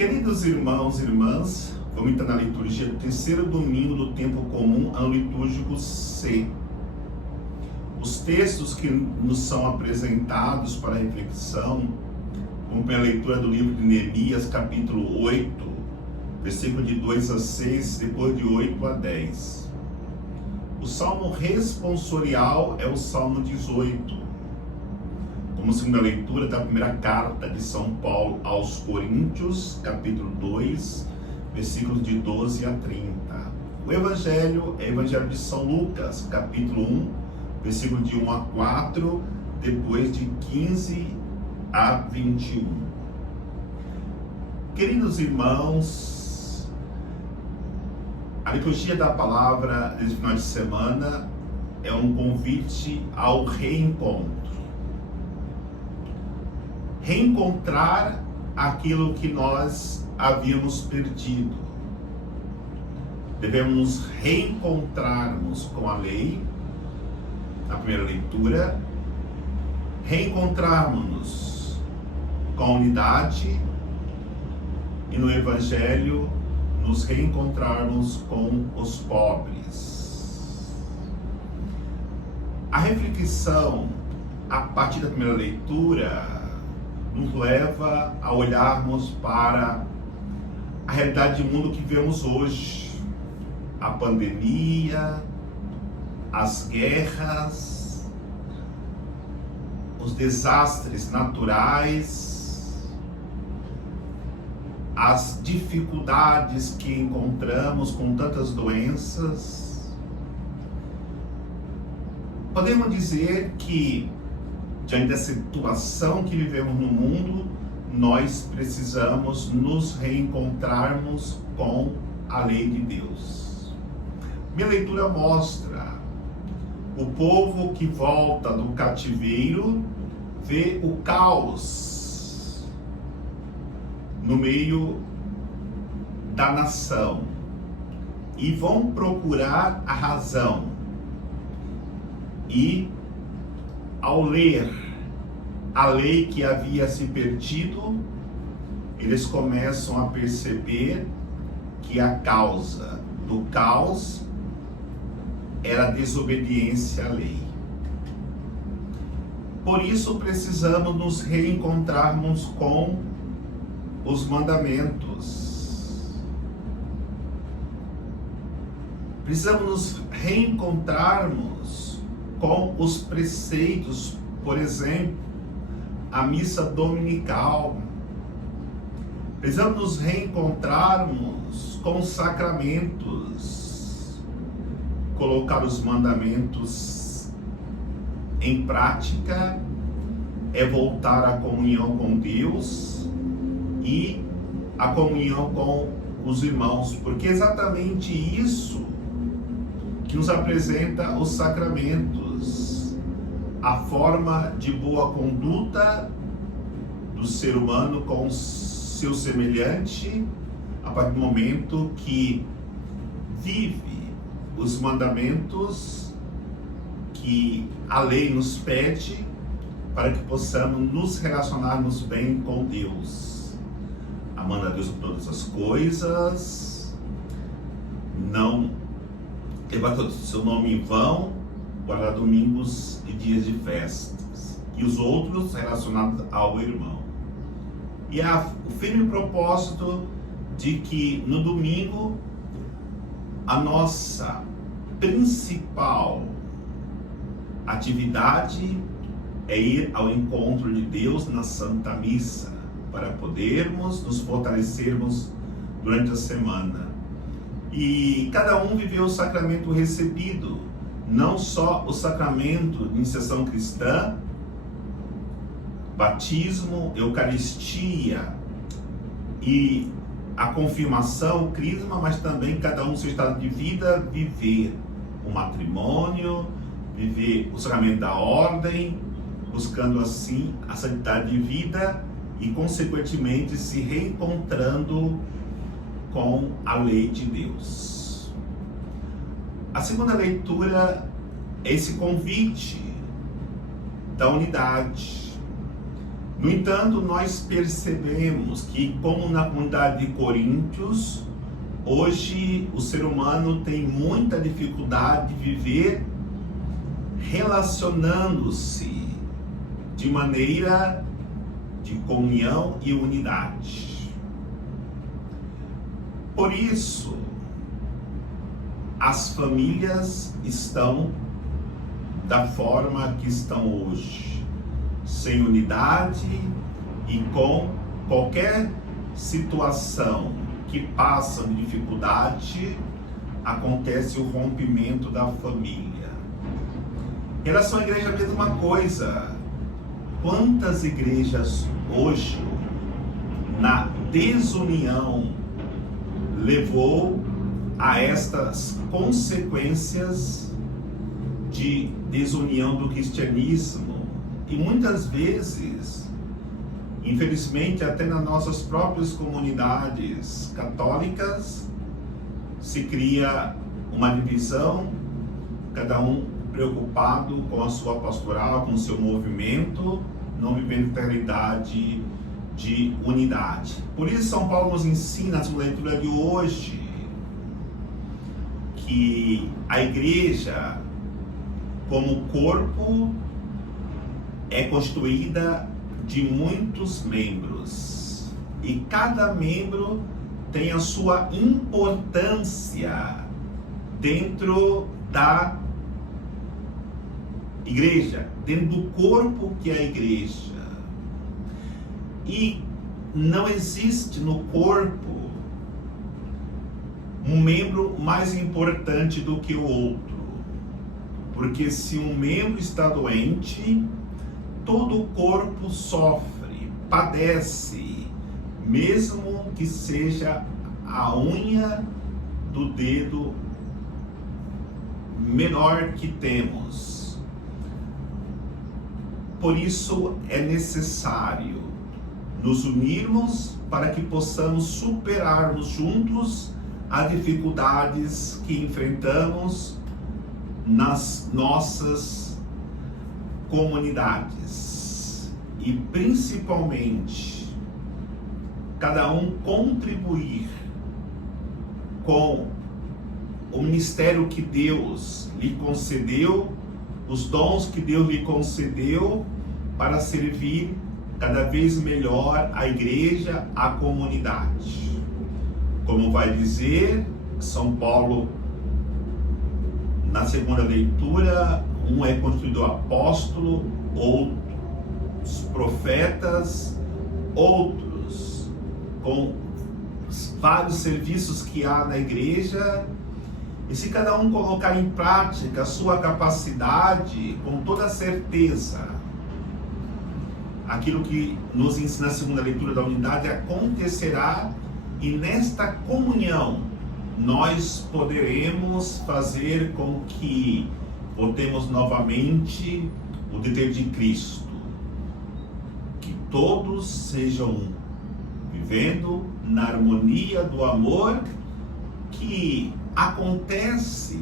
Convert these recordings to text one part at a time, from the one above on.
Queridos irmãos e irmãs, vamos entrar na liturgia do terceiro domingo do tempo comum, ano litúrgico C. Os textos que nos são apresentados para reflexão, como pela leitura do livro de Neemias, capítulo 8, versículo de 2 a 6, depois de 8 a 10. O salmo responsorial é o salmo 18. Como segunda leitura da primeira carta de São Paulo aos Coríntios, capítulo 2, versículos de 12 a 30. O evangelho é o evangelho de São Lucas, capítulo 1, versículo de 1 a 4, depois de 15 a 21. Queridos irmãos, a liturgia da palavra desse final de semana é um convite ao reencontro. Reencontrar aquilo que nós havíamos perdido. Devemos reencontrarmos com a lei, na primeira leitura, reencontrarmos com a unidade e no Evangelho nos reencontrarmos com os pobres. A reflexão a partir da primeira leitura nos leva a olharmos para a realidade do mundo que vemos hoje. A pandemia, as guerras, os desastres naturais, as dificuldades que encontramos com tantas doenças. Podemos dizer que, diante da situação que vivemos no mundo, nós precisamos nos reencontrarmos com a lei de Deus. Minha leitura mostra o povo que volta do cativeiro, vê o caos no meio da nação e vão procurar a razão. E ao ler a lei que havia se perdido, eles começam a perceber que a causa do caos era a desobediência à lei. Por isso precisamos nos reencontrarmos com os mandamentos. Precisamos nos reencontrarmos com os preceitos, por exemplo, a missa dominical. Precisamos nos reencontrarmos com os sacramentos, colocar os mandamentos em prática, é voltar à comunhão com Deus e a comunhão com os irmãos, porque é exatamente isso que nos apresenta os sacramentos, a forma de boa conduta do ser humano com seu semelhante, a partir do momento que vive os mandamentos que a lei nos pede para que possamos nos relacionarmos bem com Deus, amando a Deus por todas as coisas, não levar todo o seu nome em vão, guardar domingos e dias de festas, e os outros relacionados ao irmão. E há o firme propósito de que no domingo a nossa principal atividade é ir ao encontro de Deus na Santa Missa, para podermos nos fortalecermos durante a semana. E cada um viveu o sacramento recebido, não só o sacramento de iniciação cristã, batismo, eucaristia e a confirmação, o crisma, mas também cada um no seu estado de vida viver o matrimônio, viver o sacramento da ordem, buscando assim a santidade de vida e consequentemente se reencontrando com a lei de Deus. A segunda leitura é esse convite da unidade. No entanto, nós percebemos que, como na comunidade de Coríntios, hoje o ser humano tem muita dificuldade de viver relacionando-se de maneira de comunhão e unidade. Por isso, as famílias estão da forma que estão hoje, sem unidade e com qualquer situação que passam de dificuldade, acontece o rompimento da família. Em relação à igreja, a mesma coisa. Quantas igrejas hoje, na desunião, levou a estas consequências de desunião do cristianismo? E muitas vezes, infelizmente, até nas nossas próprias comunidades católicas, se cria uma divisão, cada um preocupado com a sua pastoral, com o seu movimento, não vivendo a realidade de unidade. Por isso, São Paulo nos ensina, na sua leitura de hoje, que a igreja, como corpo, é constituída de muitos membros e cada membro tem a sua importância dentro da igreja, dentro do corpo que é a igreja. E não existe no corpo um membro mais importante do que o outro, porque se um membro está doente, todo o corpo sofre, padece, mesmo que seja a unha do dedo menor que temos. Por isso é necessário nos unirmos para que possamos superarmos juntos as dificuldades que enfrentamos nas nossas comunidades e principalmente cada um contribuir com o ministério que Deus lhe concedeu, os dons que Deus lhe concedeu para servir cada vez melhor a igreja, a comunidade. Como vai dizer São Paulo na segunda leitura, um é constituído apóstolo, outros profetas, outros com vários serviços que há na igreja. E se cada um colocar em prática a sua capacidade, com toda certeza, aquilo que nos ensina a segunda leitura da unidade acontecerá, e nesta comunhão nós poderemos fazer com que voltemos novamente o desejo de Cristo, que todos sejam um, vivendo na harmonia do amor que acontece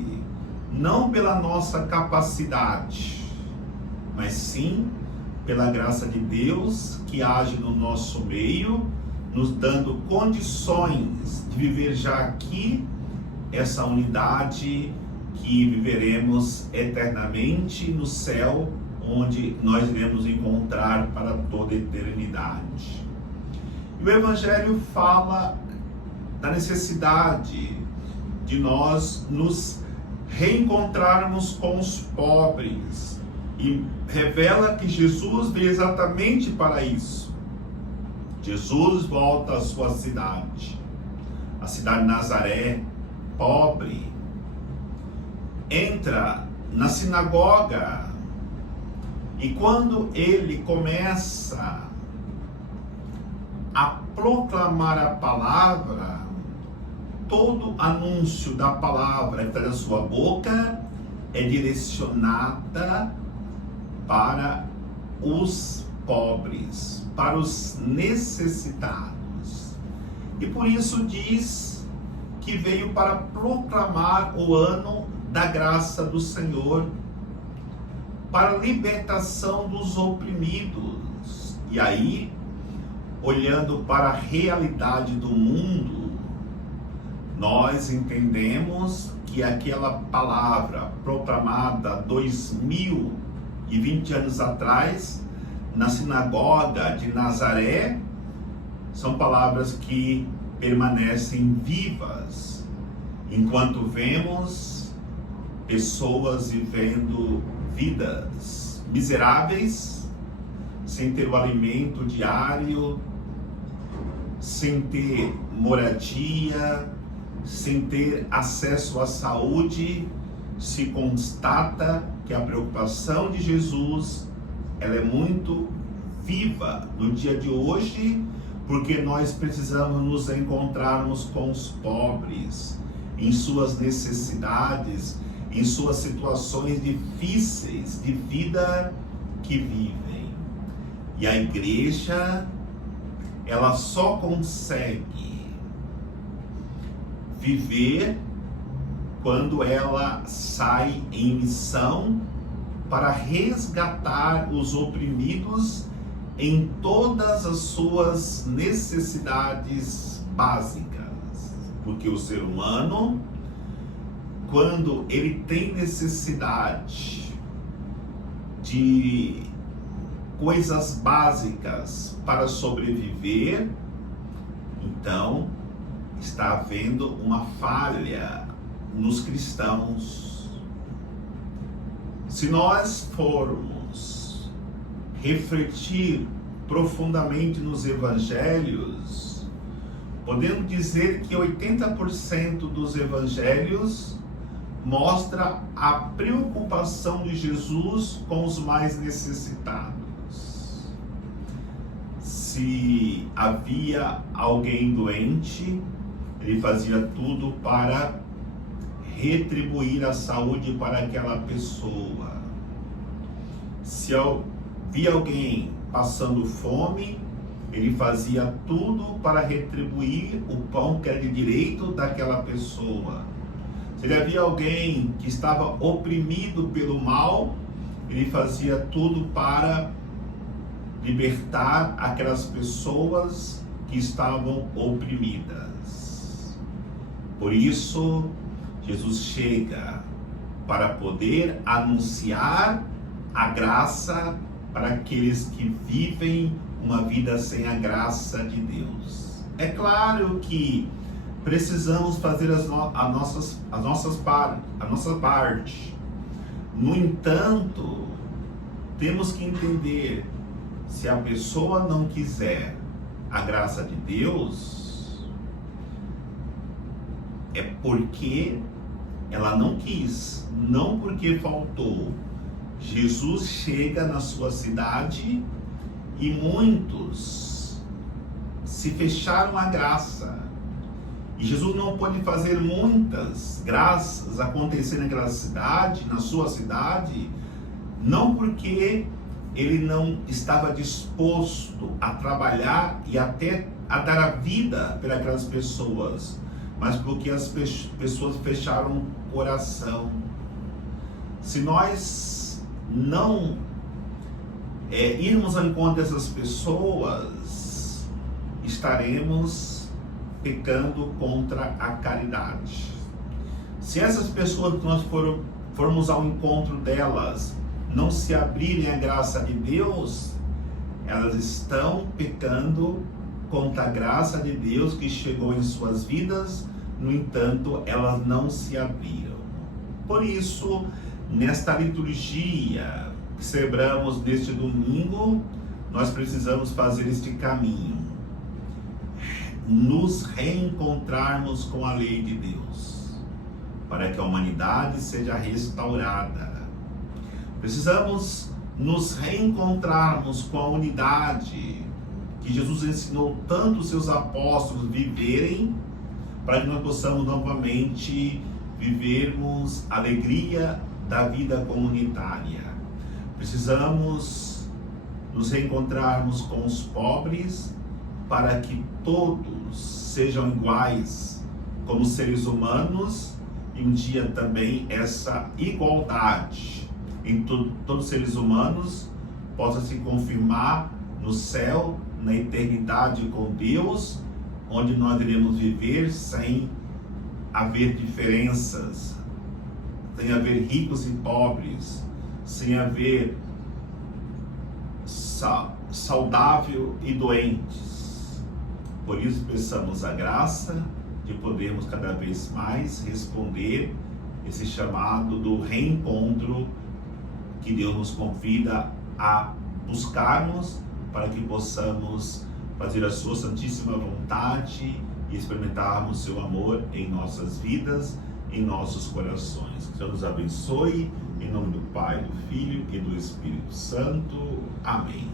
não pela nossa capacidade, mas sim pela graça de Deus que age no nosso meio, nos dando condições de viver já aqui essa unidade que viveremos eternamente no céu, onde nós iremos encontrar para toda a eternidade. E o Evangelho fala da necessidade de nós nos reencontrarmos com os pobres e revela que Jesus veio exatamente para isso. Jesus volta à sua cidade, a cidade de Nazaré, pobre, entra na sinagoga e quando ele começa a proclamar a palavra, todo anúncio da palavra que está na sua boca é direcionada para os pobres, para os necessitados. E por isso diz que veio para proclamar o ano da graça do Senhor, para a libertação dos oprimidos, E aí, olhando para a realidade do mundo, nós entendemos que aquela palavra proclamada 2020 anos atrás, na sinagoga de Nazaré, são palavras que permanecem vivas, enquanto vemos pessoas vivendo vidas miseráveis, sem ter o alimento diário, sem ter moradia, sem ter acesso à saúde. Se constata que a preocupação de Jesus, ela é muito viva no dia de hoje, porque nós precisamos nos encontrarmos com os pobres, em suas necessidades, em suas situações difíceis de vida que vivem. E a igreja, ela só consegue viver quando ela sai em missão para resgatar os oprimidos em todas as suas necessidades básicas. Porque o ser humano, quando ele tem necessidade de coisas básicas para sobreviver, então está havendo uma falha nos cristãos. Se nós formos refletir profundamente nos evangelhos, podemos dizer que 80% dos evangelhos mostra a preocupação de Jesus com os mais necessitados. Se havia alguém doente, ele fazia tudo para retribuir a saúde para aquela pessoa. Se havia alguém passando fome, ele fazia tudo para retribuir o pão que era de direito daquela pessoa. Se havia alguém que estava oprimido pelo mal, ele fazia tudo para libertar aquelas pessoas que estavam oprimidas. Por isso, Jesus chega para poder anunciar a graça para aqueles que vivem uma vida sem a graça de Deus. É claro que precisamos fazer a nossa parte. No entanto, temos que entender, se a pessoa não quiser a graça de Deus, é porque ela não quis, não porque faltou. Jesus chega na sua cidade e muitos se fecharam à graça. E Jesus não pôde fazer muitas graças acontecer naquela cidade, na sua cidade, não porque ele não estava disposto a trabalhar e até a dar a vida para aquelas pessoas, mas porque as pessoas fecharam o coração. Se nós não irmos ao encontro dessas pessoas, estaremos pecando contra a caridade. Se essas pessoas que nós formos ao encontro delas não se abrirem à graça de Deus, elas estão pecando contra a graça de Deus que chegou em suas vidas. No entanto, elas não se abriram. Por isso, nesta liturgia que celebramos neste domingo, nós precisamos fazer este caminho, nos reencontrarmos com a lei de Deus, para que a humanidade seja restaurada. Precisamos nos reencontrarmos com a unidade que Jesus ensinou tanto os seus apóstolos viverem, para que nós possamos novamente vivermos a alegria da vida comunitária. Precisamos nos reencontrarmos com os pobres, para que todos sejam iguais como seres humanos, e um dia também essa igualdade em todos os seres humanos possa se confirmar no no céu, na eternidade com Deus, onde nós iremos viver sem haver diferenças, sem haver ricos e pobres, sem haver saudável e doentes. Por isso peçamos a graça de podermos cada vez mais responder esse chamado do reencontro que Deus nos convida a buscarmos, para que possamos fazer a sua santíssima vontade e experimentarmos seu amor em nossas vidas, em nossos corações. Que Deus nos abençoe, em nome do Pai, do Filho e do Espírito Santo. Amém.